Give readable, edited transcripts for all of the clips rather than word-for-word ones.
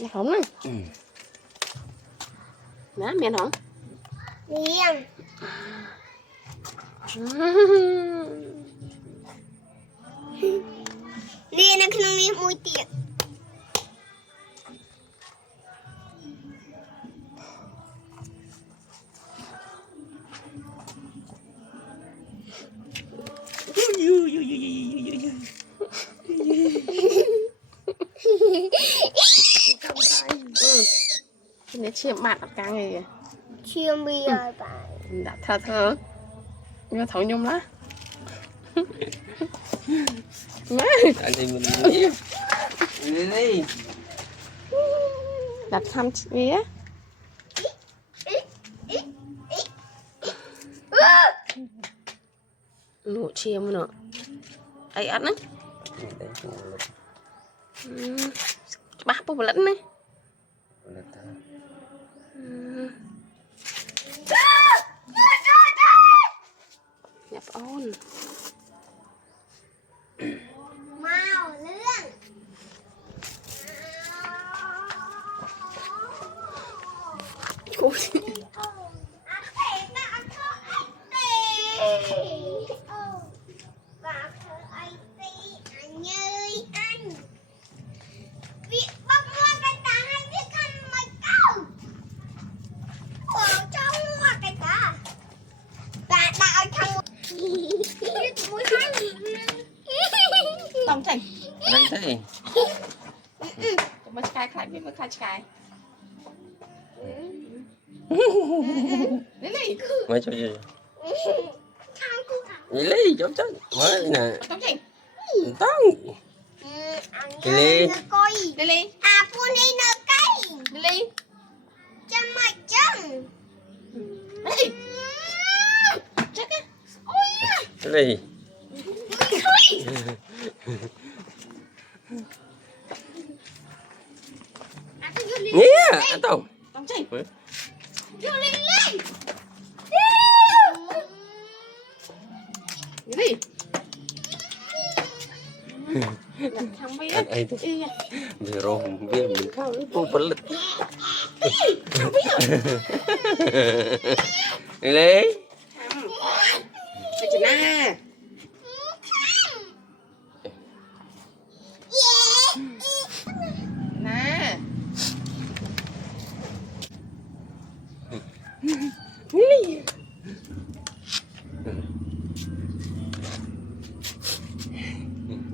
Mẹ không này. Nè, mẹ không? Riêng. Riêng nó không đi mùi tiệt. Để chiêm bạn ở càng này. Chiêm bây giờ bạn. Đã thơ thơ. Nhưng mà thấu nhung lá. Má. Anh thì mình đi. Đi. Đặt thăm vía. Nụ chiêm nữa. Ấy ăn á. Bác bố lẫn này. Nhập ôn. Màu lươn. Ôi. Tông chành. Đây thế. Mà khai khai biết mà khai khai. Lấy lấy. Mấy chỗ gì? Lấy chỗ chết. Mới nè. Tông chành. Tông. Lấy Lấy lấy. à phun đi nợ cây. Lấy lấy. Chân mày chân. Lấy. Chắc á. Ôi. Lấy. Nè, anh Tông. Tông chành. Lấy. Lấy. Thằng bây á. Anh thế. Vì rồi vì mình khao tôi vẫn lực. Lấy. Bây giờ nè. Nè.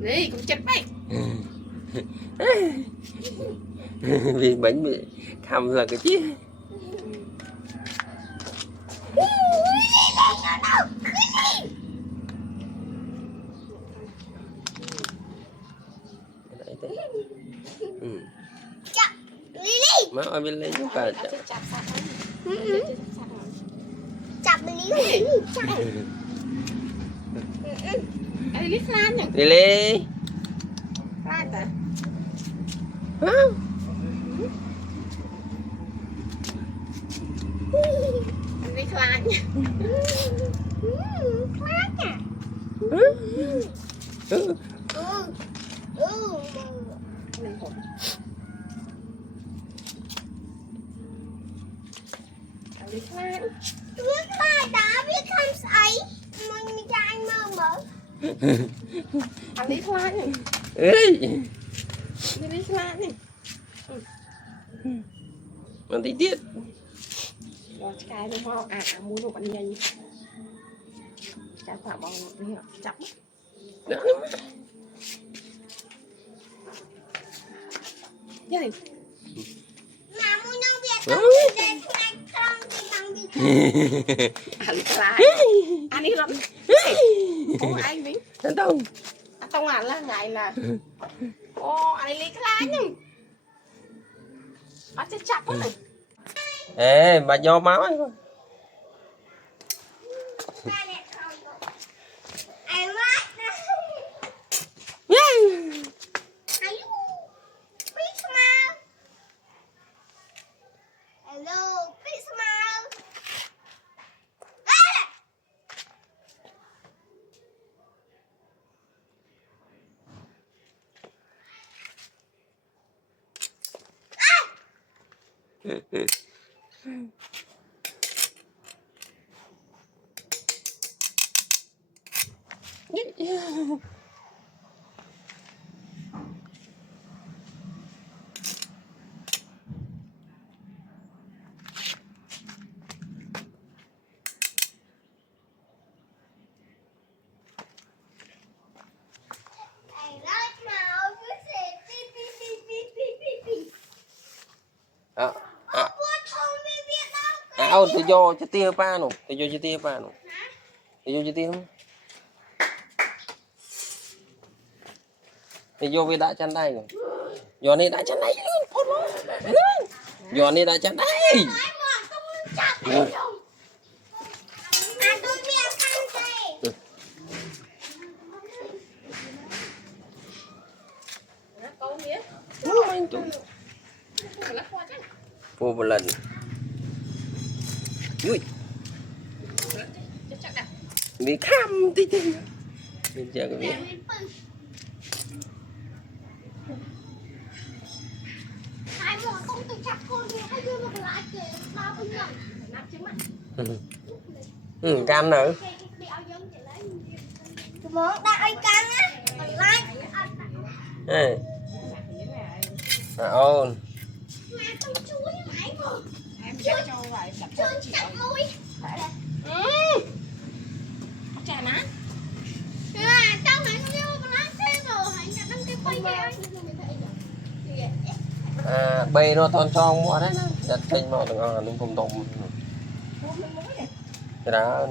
Đi, cũng chết đấy. Vì bánh bị khăm là cái chứ. Má ơi bên lấy giúp bà chậm. Chặt lý chặt. Đi lít lan nhỉ? Đi đi. Lan à? Đi lan nhỉ? Khoát à. Đi lan. Biết là đã biết không ấy. Mình cho anh mơ mở. Ăn đi lan nhỉ? Ê. Đi lan nhỉ? Mà tí tiết. Rồi cái đi hoa mua đồ ăn nhanh. Cái quả bò đi chậm. Đó. Vậy. Mà mua nhau Việt Nam thì lên khoai con thì bằng đi. Ăn lại. Ăn đi lắm. Ô anh Vĩnh. Anh Tông. Anh Tông ăn là ngày là. Ô anh đi lấy cái lá nhỉ? Anh sẽ chặt quá này. Ê, bà nho máu ấy. Áo tôi vô cho tia ba nụ, tôi vô cho tia ba nụ, tôi vô cho tia không? Tôi vô với đã chân đây rồi, giờ này đã chân đây luôn, giờ này đã chân đây. Vô một lần. Ui. Bị khăm tí tí. Bây giờ cái việc. Cam nữa. Ôn. Chà ná. Bê nó toàn tròn mua đấy, đặt trên nó từng nó cùng đồng. Cái đó.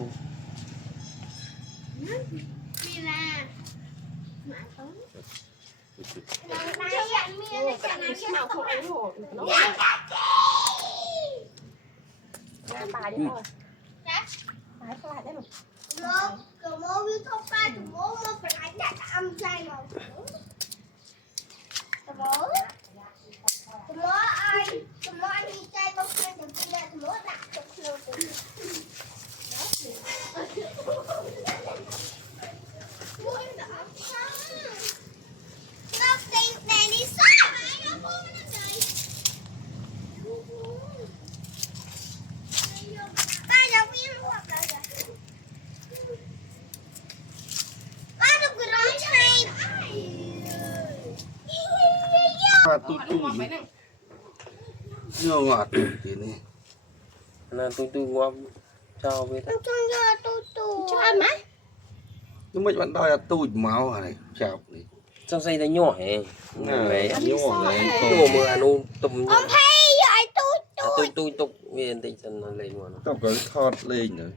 Bà đi thôi. Bà có lại đấy mà. Tôi nhớ ngọt thì này Là tôi ngon cho với ta. Cho ăn má. nhưng mà bạn đòi là tôi máu này chào này Trong dây nó nhỏ hề. Đấy, nhỏ này tôi mà ăn uống tùm. Ông thấy vậy Tôi tục viên tinh thần nó lên luôn. tao có thọt lên nữa.